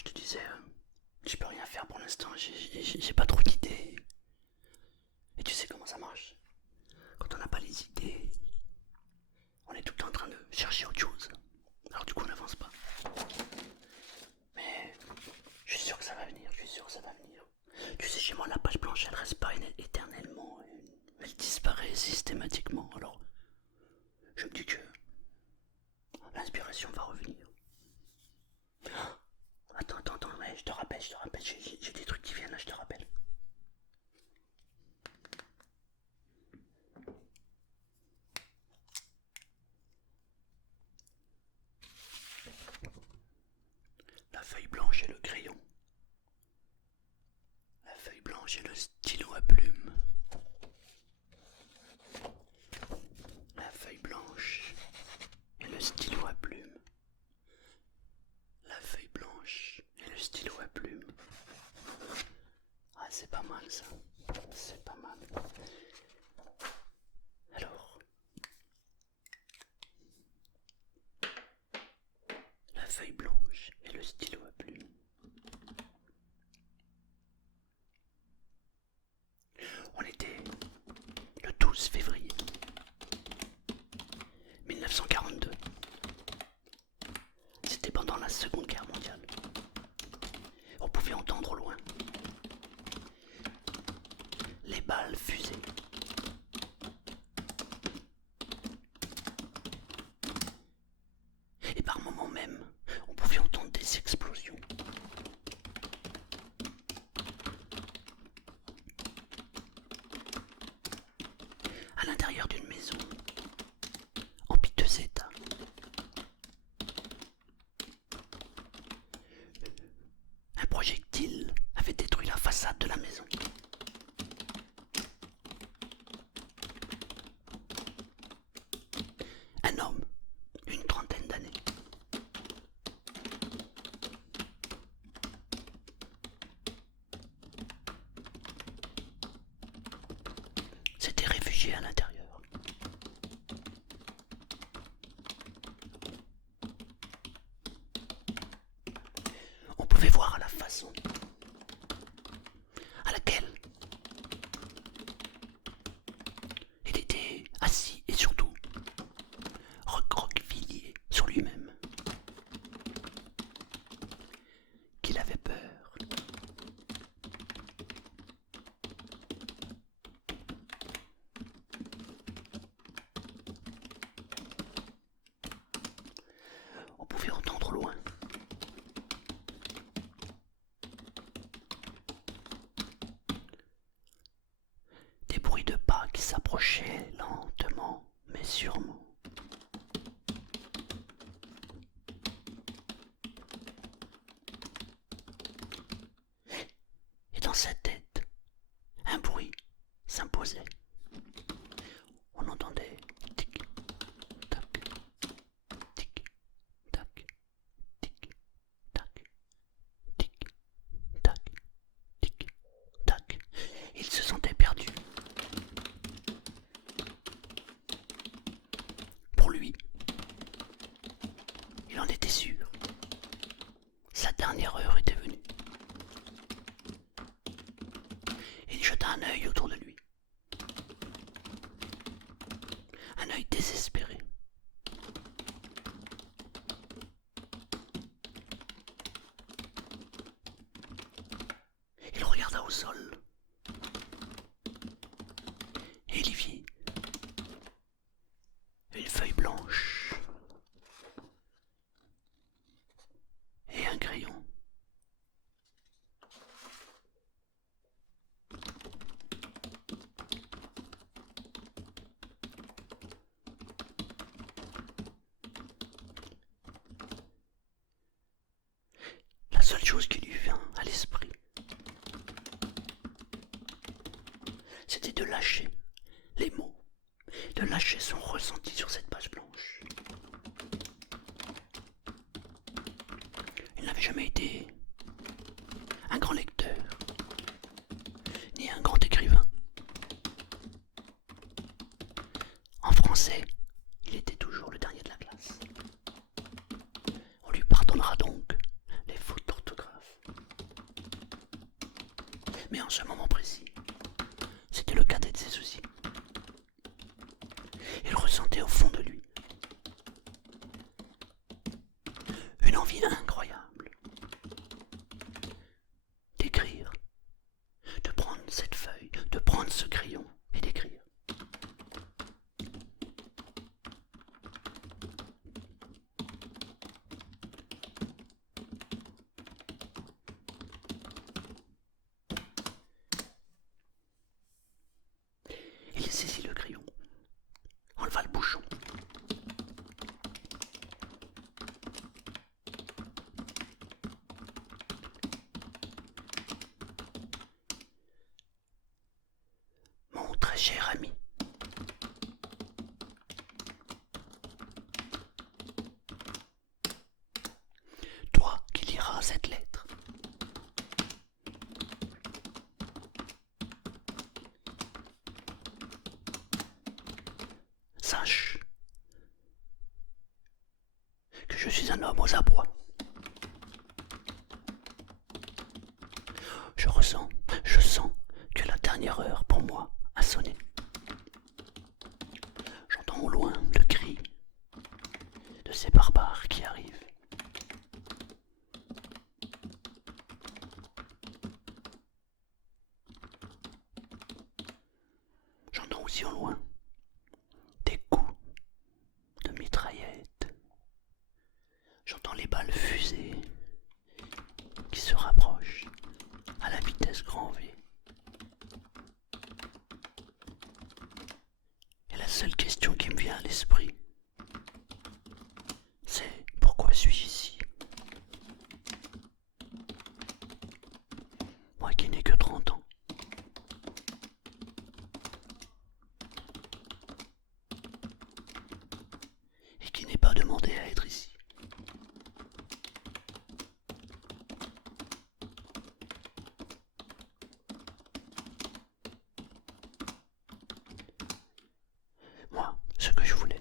je te disais, je peux rien faire pour l'instant, j'ai pas trop d'idées. Et tu sais comment ça marche. Quand on n'a pas les idées, on est tout le temps en train de chercher autre chose. Alors du coup on n'avance pas. Mais je suis sûr que ça va venir, je suis sûr que ça va venir. Tu sais, chez moi la page blanche elle reste pas éternellement, elle disparaît systématiquement. Alors je me dis que l'inspiration va revenir. Attends, ouais, je te rappelle, j'ai des trucs qui viennent là, je te rappelle. La feuille blanche et le crayon. La feuille blanche et le stylo à plume. La feuille blanche et le stylo à plume. La feuille blanche et le stylo à plume. Ah, c'est pas mal ça. C'est pas mal. Alors, la feuille blanche et le stylo à plume. On était le 12 février 1942. C'était pendant la Seconde Guerre mondiale. On pouvait entendre au loin les balles fusées. Et par moments même, on pouvait entendre des explosions. À l'intérieur d'une maison, en piteux état. Un projectile avait détruit la façade de la maison. Un homme, une trentaine d'années, s'était réfugié à l'intérieur. On pouvait voir à la façon à laquelle il était assis et surtout recroquevillé sur lui-même, qu'il avait peur. On pouvait entendre loin des bruits de pas qui s'approchaient lentement mais sûrement. Et dans sa tête, un bruit s'imposait. On entendait tic, tac, tic, tac, tic, tac, tic, tac, tic, tac. Il se sentait perdu. Pour lui, il en était sûr. Sa dernière heure était venue. Il jeta un œil autour de lui. Un œil désespéré. Il regarda au sol. Et il y vit une feuille blanche et un crayon. La seule chose qui lui vint à l'esprit, c'était de lâcher les mots, de lâcher son ressenti sur cette page blanche. Il n'avait jamais été un grand lecteur, ni un grand écrivain. En français, il était toujours le dernier de la classe. On lui pardonnera donc les fautes d'orthographe. ressentait au fond de lui une envie incroyable d'écrire, de prendre cette feuille, de prendre ce crayon et d'écrire. Il saisit le crayon, enleva le bouchon. Mon très cher ami, toi qui liras cette lettre, sache que je suis un homme aux abois. Je sens que la dernière heure pour moi a sonné. J'entends au loin le cri de ces barbares qui arrivent. J'entends aussi au loin des coups de mitraillette. J'entends les balles fusées qui se rapprochent à la vitesse grand V. Et la seule question qui me vient à l'esprit, c'est pourquoi suis-je ici? Moi qui n'ai que 30 ans. Et qui n'ai pas demandé à être ici. Moi, ce que je voulais,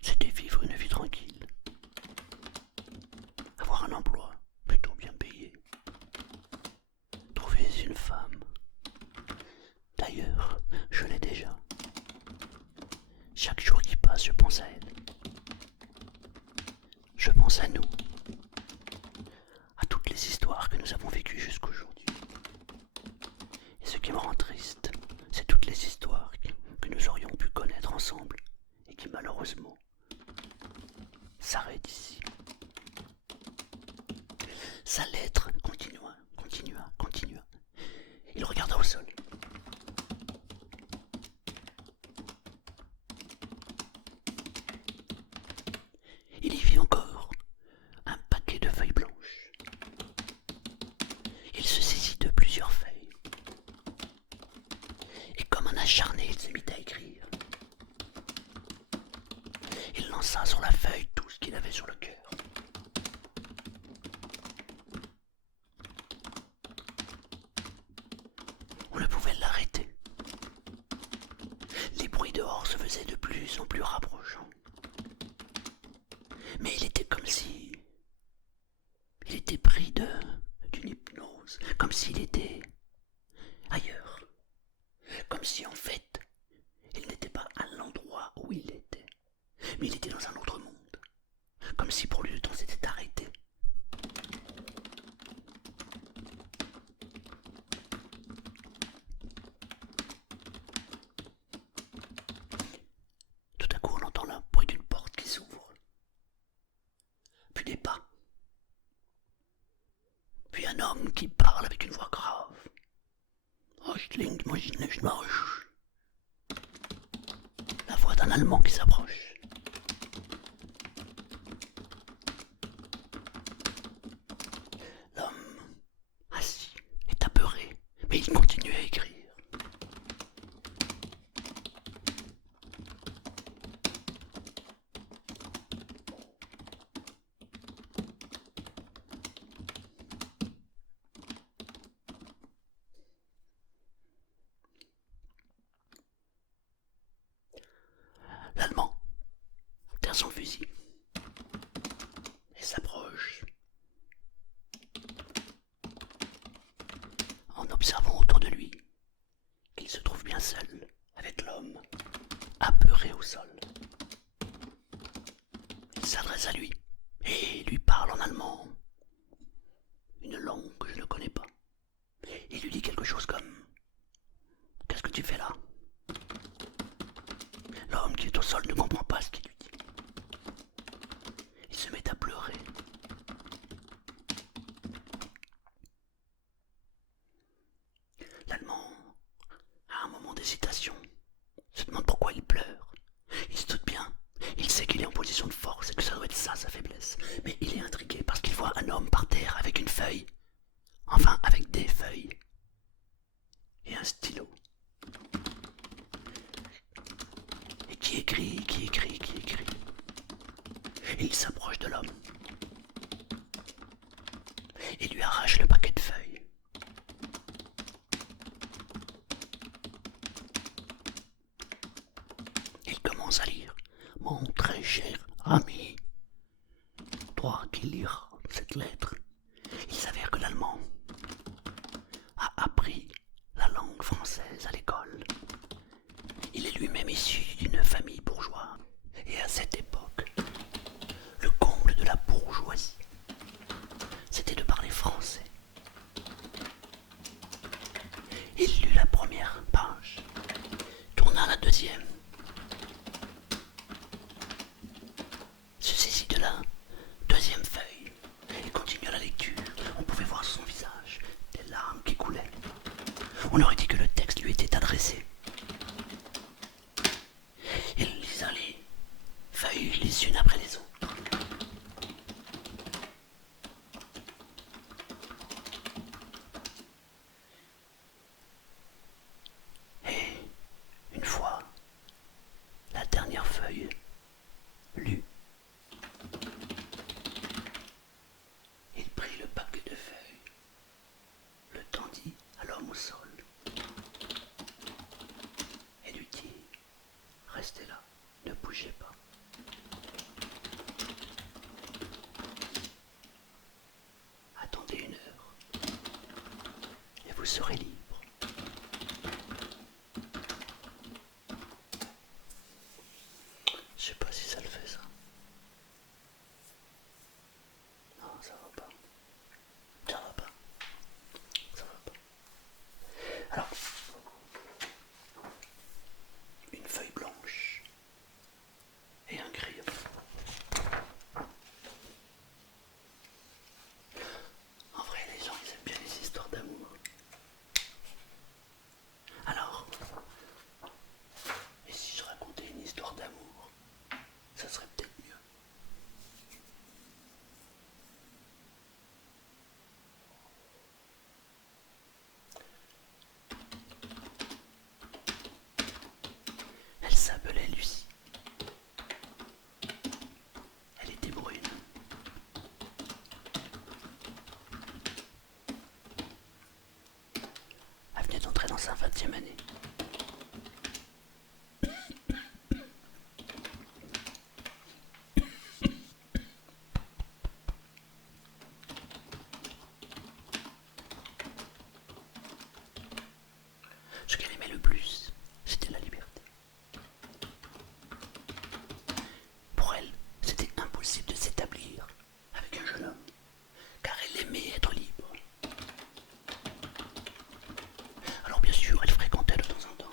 c'était vivre une vie tranquille, avoir un emploi plutôt bien payé, trouver une femme. D'ailleurs, je l'ai déjà. Chaque jour qui passe, je pense à elle. Je pense à nous, à toutes les histoires que nous avons vécues jusqu'aujourd'hui. Et ce qui me rend triste, c'est toutes les histoires que nous aurions pu connaître ensemble et qui malheureusement s'arrêtent ici. Sa lettre continua. Il regarda au sol. Il y vit encore un paquet de feuilles blanches. Il se saisit de plusieurs feuilles. Et comme un acharné, il se mit à écrire. Il lança sur la feuille tout ce qu'il avait sur le cœur. On ne pouvait l'arrêter. Les bruits dehors se faisaient de plus en plus rapprochants. Mais il était comme si... Il était pris d'une hypnose, comme s'il était ailleurs. Comme si en fait, il n'était pas à l'endroit où il était, mais il était dans un autre monde. Comme si pour lui le temps s'était arrêté. Tout à coup, on entend le bruit d'une porte qui s'ouvre. Puis des pas. Puis un homme qui parle avec une voix grave. La voix d'un Allemand qui s'approche. L'homme, assis, est apeuré, mais il continue à écrire. L'Allemand tire son fusil et s'approche en observant autour de lui qu'il se trouve bien seul avec l'homme, apeuré au sol. Il s'adresse à lui et lui parle en allemand, une langue que je ne connais pas. Il lui dit quelque chose comme: qu'est-ce que tu fais là? L'homme qui est au sol ne comprend pas ce qu'il lui dit. Il se met à pleurer. L'Allemand, à un moment d'hésitation, se demande pourquoi il pleure. Il se doute bien, il sait qu'il est en position de force et que ça doit être ça sa faiblesse. Mais il est intrigué parce qu'il voit un homme par terre avec une feuille, enfin avec des feuilles, et un stylo. Et qui écrit. Et il s'approche de l'homme et lui arrache le paquet de feuilles. Il commence à lire: mon très cher ami, toi qui liras cette lettre. Il s'avère que l'Allemand a appris la langue française à l'école. Il est lui-même issu d'une famille bourgeoise. Et à cette époque, le comble de la bourgeoisie, c'était de parler français. Il lut la première page, tourna la deuxième, se saisit de la deuxième feuille et continua la lecture. On pouvait voir son visage, des larmes qui coulaient. On aurait dit que le texte lui était adressé. Il lisa les feuilles les unes après les autres. Et une fois la dernière feuille lue, il prit le paquet de feuilles, le tendit à l'homme au sol et lui dit: restez là, ne bougez pas. Attendez 1 heure et vous serez libre. Je sais pas si ça le fait ça. Non, ça va pas. Ça va pas. Ça va pas. Alors, une feuille blanche et un crayon. En vrai, les gens, ils aiment bien les histoires d'amour. Alors, et si je racontais une histoire d'amour, ça serait peut-être mieux. Elle s'appelait Lucie. Elle était brune. Elle venait d'entrer dans sa 20e année. Ce qu'elle aimait le plus, c'était la liberté. Pour elle, c'était impossible de s'établir avec un jeune homme, car elle aimait être libre. Alors bien sûr, elle fréquentait de temps en temps.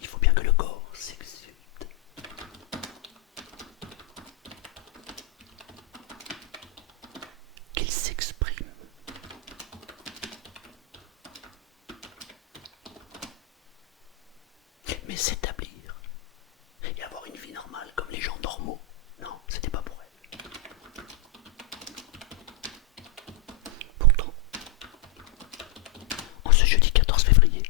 Il faut bien que le corps s'exude. Qu'il s'exprime. Mais s'établir et avoir une vie normale comme les gens normaux, non, c'était pas pour elle. Pourtant, en ce jeudi 14 février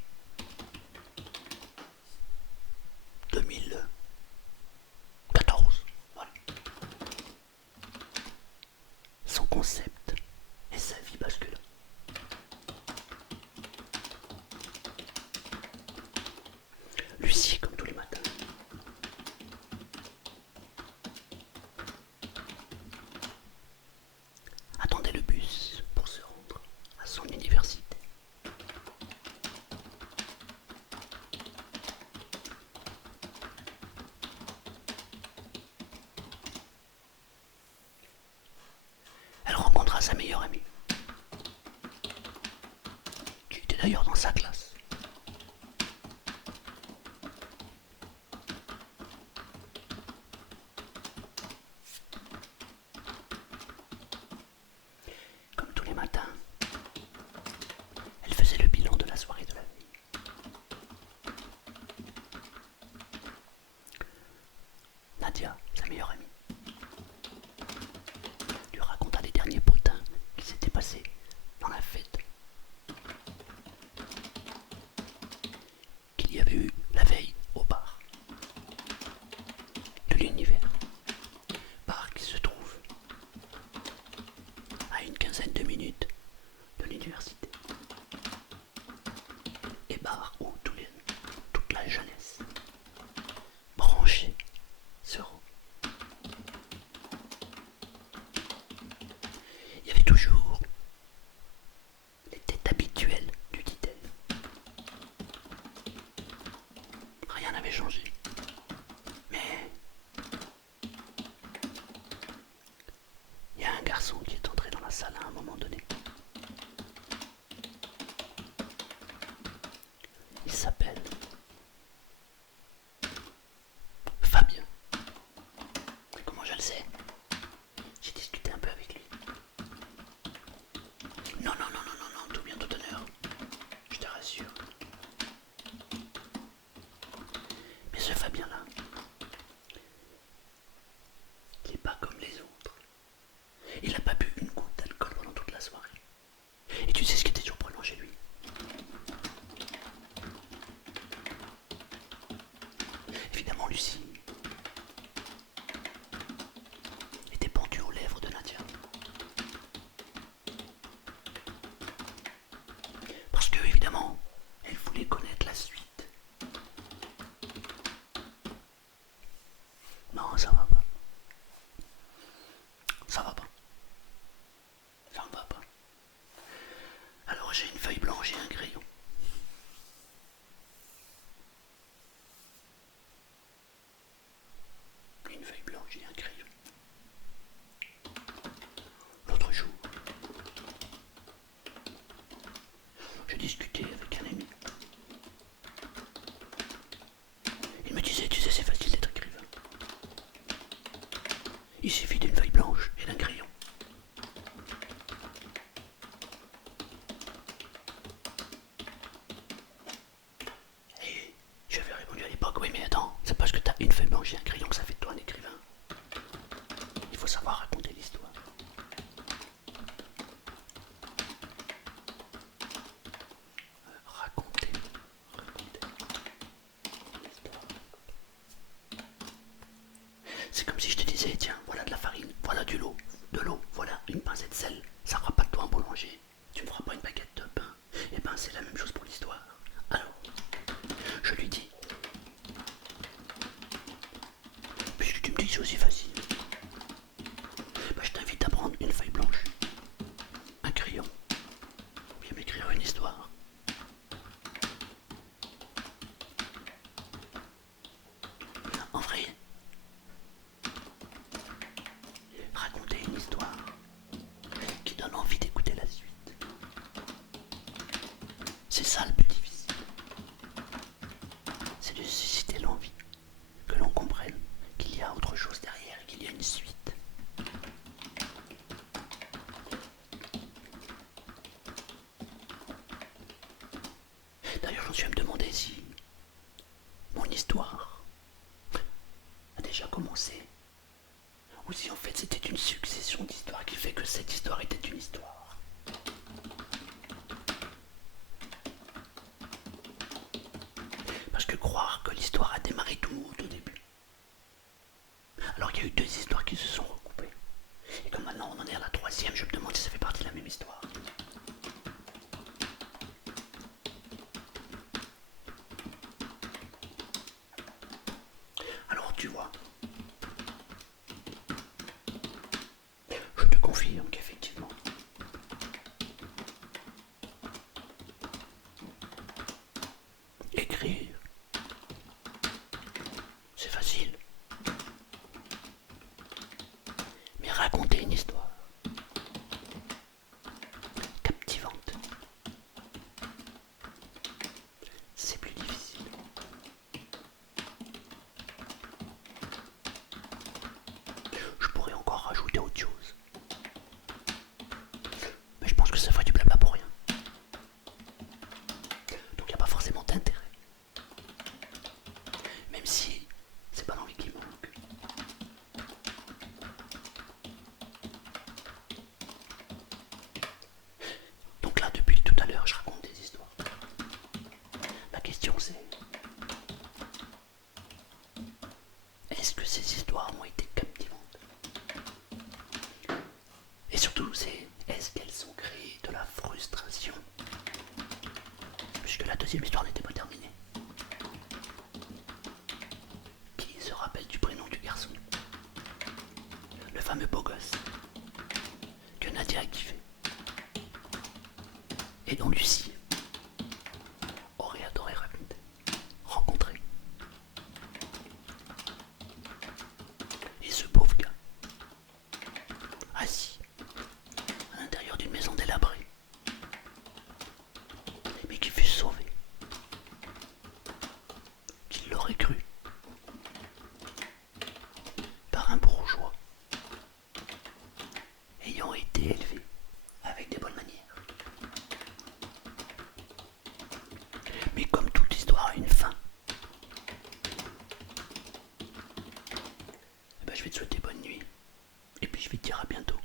2014, voilà, son concept et sa vie basculent. Lucie, comme tous les d'ailleurs dans sa classe. Comme tous les matins, elle faisait le bilan de la soirée de la veille. Nadia, sa meilleure amie, lui raconta les derniers potins qui s'étaient passés dans la fête qu'il y avait eu la veille au bar de l'univers. Bar qui se trouve à une quinzaine de minutes de l'université. Et bar où toute la jeunesse branchée se rend. Il y avait toujours les têtes habituelles du Kitel. Rien n'avait changé. Mais il y a un garçon qui est entré dans la salle à un moment donné. Il s'appelle Fabien. Comment je le sais? J'ai discuté un peu avec lui. Non, tout bien, tout honneur. Je te rassure. Mais ce Fabien-là, il n'est pas comme les autres. Il n'a pas bu une goutte d'alcool pendant toute la soirée. Et tu sais ce qui était surprenant chez lui? Évidemment, Lucie était pendue aux lèvres de Nadia. Parce que, évidemment, elle voulait connaître la suite. Non, ça va pas. Ça va pas. Ça ne va pas. Alors j'ai une feuille blanche et un crayon. Une feuille blanche et un crayon. L'autre jour, je discutais avec un ami. Il me disait, tu sais, c'est facile d'être écrivain. Il suffit d'une feuille blanche et d'un crayon. Et je lui avais répondu à l'époque, oui mais attends, c'est parce que t'as une feuille blanche et un crayon que ça fait de toi un écrivain. Il faut savoir raconter l'histoire. Raconter l'histoire. C'est comme si je te disais, tiens, voilà de la farine, voilà de l'eau, voilà une pincée de sel. Ça fera pas de toi un boulanger. Tu ne feras pas une baguette de pain. Et ben c'est la même chose pour l'histoire. Alors, je lui dis, puisque tu me dis que c'est aussi facile, bah, je t'invite à prendre une feuille blanche, un crayon, et m'écrire une histoire. En vrai, raconter une histoire qui donne envie d'écouter la suite. C'est ça le plus difficile. C'est de susciter l'envie, que l'on comprenne qu'il y a autre chose derrière, qu'il y a une suite. D'ailleurs, j'en suis à me demander si mon histoire a déjà commencé, ou si en fait c'était une succession d'histoires qui fait que cette histoire était une histoire. Parce que croire que l'histoire a démarré tout au début. Alors il y a eu deux histoires qui se sont recoupées. Et comme maintenant on en est à la troisième, je me demande si ça fait partie de la même histoire. Alors tu vois, je te confirme qu'effectivement, écrire, c'est facile. Mais raconter une histoire captivante, que la deuxième histoire n'était pas terminée. Qui se rappelle du prénom du garçon? Le fameux beau gosse que Nadia a kiffé et dont Lucie aurait adoré rencontrer. Et ce pauvre gars, assis à l'intérieur d'une maison délabrée, mais qui fut sauvé. Qui l'aurait cru? Par un bourgeois ayant été élevé avec des bonnes manières. Mais comme toute histoire a une fin, je vais te souhaiter bonne nuit. Et puis je vais te dire à bientôt.